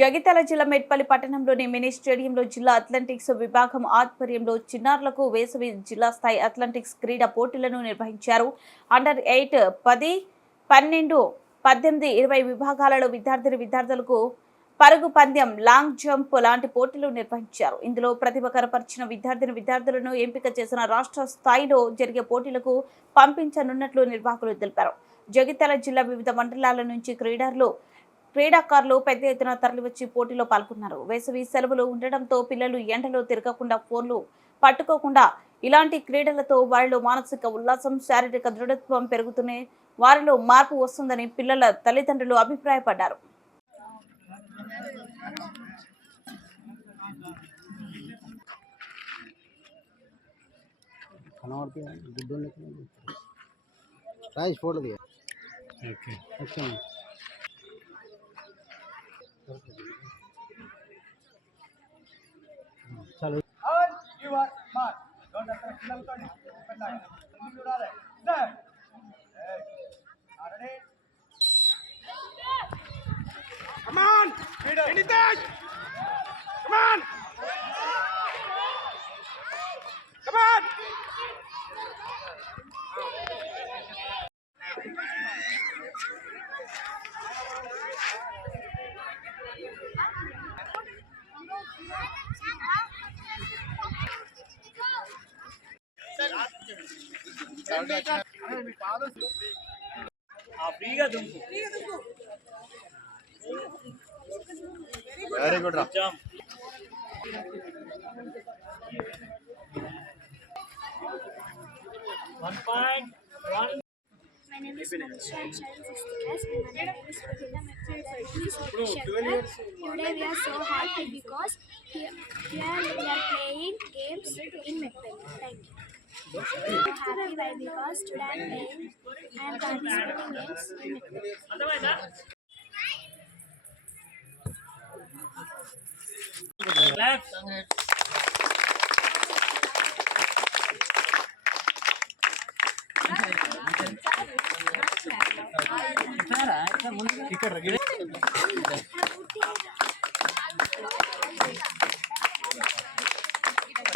జగిత్యాల జిల్లా మెట్పల్లి పట్టణంలోని మినీ స్టేడియంలో జిల్లా అథ్లెటిక్స్ విభాగం ఆధ్వర్యంలో చిన్నారులకు వేసవి జిల్లా స్థాయి అథ్లెటిక్స్ క్రీడా పోటీలను నిర్వహించారు. అండర్ ఎయిట్ పది పన్నెండు పద్దెనిమిది ఇరవై విభాగాలలో విద్యార్థిని విద్యార్థులకు పరుగు పందెం లాంగ్ జంప్ లాంటి పోటీలు నిర్వహించారు. ఇందులో ప్రతిభ కనపరిచిన విద్యార్థిని విద్యార్థులను ఎంపిక చేసిన రాష్ట్ర స్థాయిలో జరిగే పోటీలకు పంపించనున్నట్లు నిర్వాహకులు తెలిపారు. జగిత్యాల జిల్లా వివిధ మండలాల నుంచి క్రీడలు క్రీడాకారులు పెద్ద ఎత్తున తరలివచ్చి పోటీలో పాల్గొన్నారు. వేసవి సెలవులు ఉండడంతో పిల్లలు ఎండలో తిరగకుండా ఫోన్లు పట్టుకోకుండా ఇలాంటి క్రీడలతో వారిలో మానసిక ఉల్లాసం శారీరక దృఢత్వం పెరుగుతూనే వారిలో మార్పు వస్తుందని పిల్లల తల్లిదండ్రులు అభిప్రాయపడ్డారు. ఓకే. చాలు Come on! Vinitesh! Very good రా My name is Manisha. I'm studying sixth class. My mother name is Prageeta. My father is Shankar. Today we are so happy because here, here we are playing games in Meppel. Thank you. I'm happy why because today I'm playing and participating games in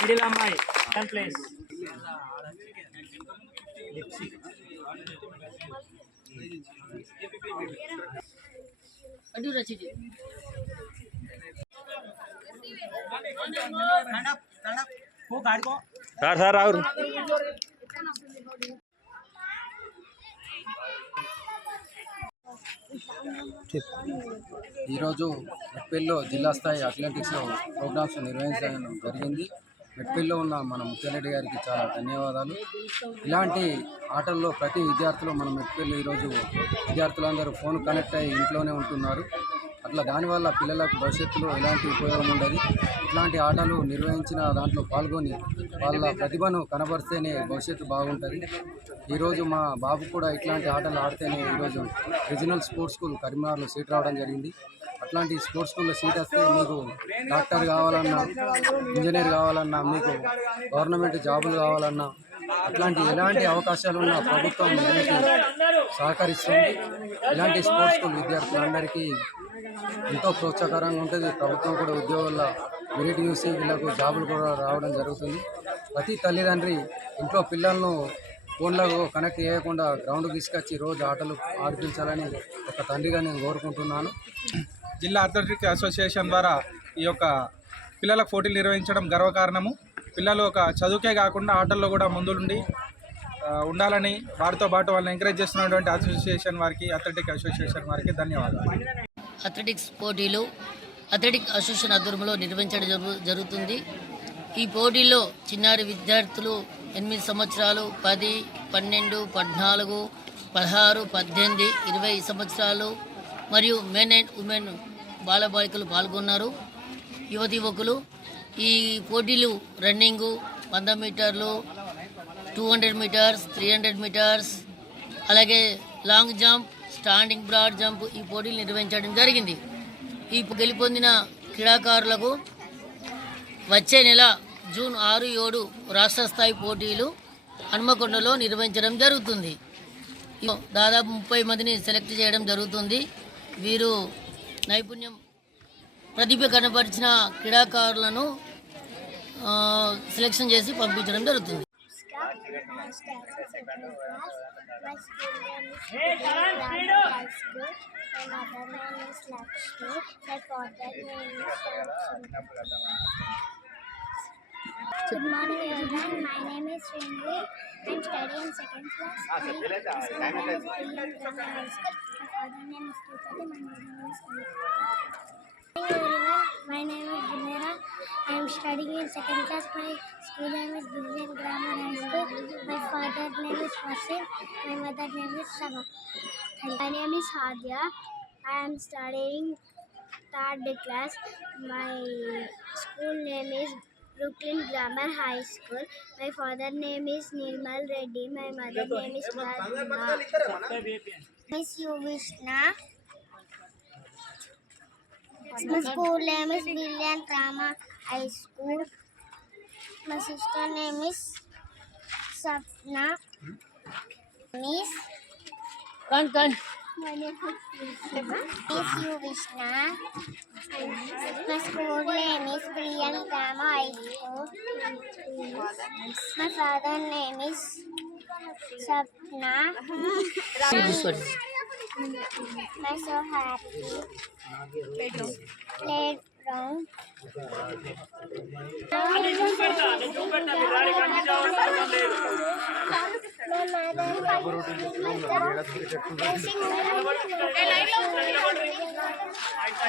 Middle Amai, 10th place. Sir sir Ravuru ఈరోజు మెట్పల్లిలో జిల్లా స్థాయి అథ్లెటిక్స్లో programmes నిర్వహించడం జరిగింది. మెట్పల్లిలో ఉన్న మన ముత్యారెడ్డి గారికి చాలా ధన్యవాదాలు. ఇలాంటి ఆటల్లో ప్రతి విద్యార్థులు మన మెట్పల్లి ఈరోజు విద్యార్థులందరూ ఫోన్ కనెక్ట్ అయ్యి ఇంట్లోనే ఉంటున్నారు. అట్లా దానివల్ల పిల్లలకు భవిష్యత్తులో ఎలాంటి ఉపయోగం ఉండదు. ఇట్లాంటి ఆటలు నిర్వహించిన దాంట్లో పాల్గొని వాళ్ళ ప్రతిభను కనబరిస్తేనే భవిష్యత్తు బాగుంటుంది. ఈరోజు మా బాబు కూడా ఇట్లాంటి ఆటలు ఆడితేనే ఈరోజు రీజనల్ స్పోర్ట్స్ స్కూల్ కరీంనగర్లో సీట్ రావడం జరిగింది. అట్లాంటి స్పోర్ట్స్ స్కూల్లో సీట్ వస్తే మీకు డాక్టర్ కావాలన్నా ఇంజనీర్ కావాలన్నా మీకు గవర్నమెంట్ జాబులు కావాలన్నా ఇట్లాంటి ఎలాంటి అవకాశాలు ఉన్న ప్రభుత్వం సహకరిస్తుంది. ఇలాంటి స్పోర్ట్స్ స్కూల్ విద్యార్థులందరికీ ఎంతో ప్రోత్సాహకరంగా ఉంటుంది. ప్రభుత్వం కూడా ఉద్యోగాల మెరిట్ చూసి వీళ్ళకు జాబులు కూడా రావడం జరుగుతుంది. ప్రతి తల్లిదండ్రి ఇంట్లో పిల్లలను ఫోన్లకు కనెక్ట్ చేయకుండా గ్రౌండ్కి తీసుకొచ్చి రోజు ఆటలు ఆడిపించాలని ఒక తండ్రిగా నేను కోరుకుంటున్నాను. జిల్లా అథ్లెటిక్ అసోసియేషన్ ద్వారా ఈ యొక్క పిల్లలకు పోటీలు నిర్వహించడం గర్వకారణము. పిల్లలు ఒక చదువుకే కాకుండా ఆటల్లో కూడా ముందుండి ఉండాలని వారితో పాటు వాళ్ళని ఎంకరేజ్ చేస్తున్నటువంటి అసోసియేషన్ వారికి అథ్లెటిక్ అసోసియేషన్ వారికి ధన్యవాదాలు. అథ్లెటిక్స్ పోటీలు అథ్లెటిక్ అసోసియేషన్ ఆధ్వర్యంలో నిర్వహించడం జరుగుతుంది. ఈ పోటీలో చిన్నారి విద్యార్థులు ఎనిమిది సంవత్సరాలు పది పన్నెండు పద్నాలుగు పదహారు పద్దెనిమిది ఇరవై సంవత్సరాలు మరియు మెన్ అండ్ ఉమెన్ బాలబాలికలు పాల్గొన్నారు. యువతి యువకులు ఈ పోటీలు రన్నింగు వంద మీటర్లు two hundred meters three hundred meters అలాగే long jump standing broad jump ఈ పోటీలు నిర్వహించడం జరిగింది. ఈ గెలుపొందిన క్రీడాకారులకు వచ్చే నెల జూన్ ఆరు ఏడు రాష్ట్ర స్థాయి పోటీలు హన్మకొండలో నిర్వహించడం జరుగుతుంది. దాదాపు ముప్పై మందిని సెలెక్ట్ చేయడం జరుగుతుంది. వీరు నైపుణ్యం ప్రతిభ కనపరిచిన క్రీడాకారులను సెలెక్షన్ చేసి పంపించడం జరుగుతుంది My school name is Grammar High School. My mother name is Lakshmi. My father name is Good morning everyone. My name is Srinvi. I'm studying in second class. My school name is Brilliant Grammar High School. My father name is Trupati. My mother name is Kavita. Hi everyone, my name is Gunera. I am studying in second class. My school name is Brilliant Grammar High School. My father name is Wasim. My mother name is Saba. My name is Hadia. I am studying third class. My school name is Brooklyn Grammar High School. My father name is Nirmal Reddy. My mother name is Padma. Miss you Vishna. My school name is Brilliant Rama High School. My sister name is Sapna. Miss. Kan, kan. My name is Miss you Vishna. My school name is Brilliant Rama High School. My father name is Sapna. I'm so happy. Played round. My mother